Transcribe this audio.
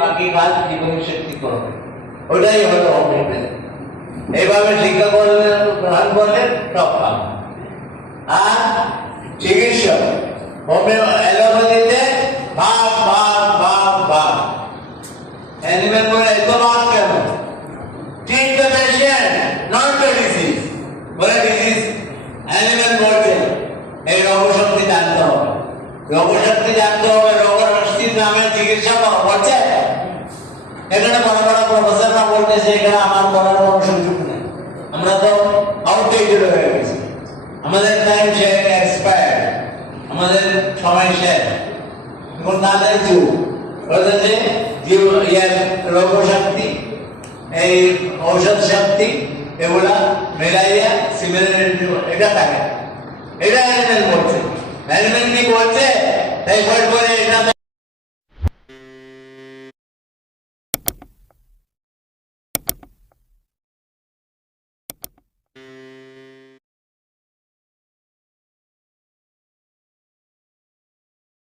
বাকি কাজ জীবনী শক্তি করবে। ওটাই হলো এইভাবে শিক্ষা সব আর চিকিৎসক অ্যানিমেল বলে, এত ভাব কেন? পেশেন্ট নট দ্য বলে ডিজিজ অ্যানিমেল বলছে এই রোগশক্তি জানতে হবে। রোগশক্তি জানতে হবে এখানে বড় বড় প্রফেসররা বলতেছে, এখানে আমার করার কোনো সুযোগ নেই। আমরা তো আউটডেটেড হয়ে গেছি। আমাদের টাইম শেষ এক্সপায়ার আমাদের সময় শেষ। এখন তাদের যুগ। বলতেছে ইয়ার রোগ শক্তি এই ঔষধ শক্তি এগুলা মেলাইয়া সিমিলার এটা থাকে এটা অ্যানিমেল বলছে অ্যানিমেল কি তাই বই বলে এটা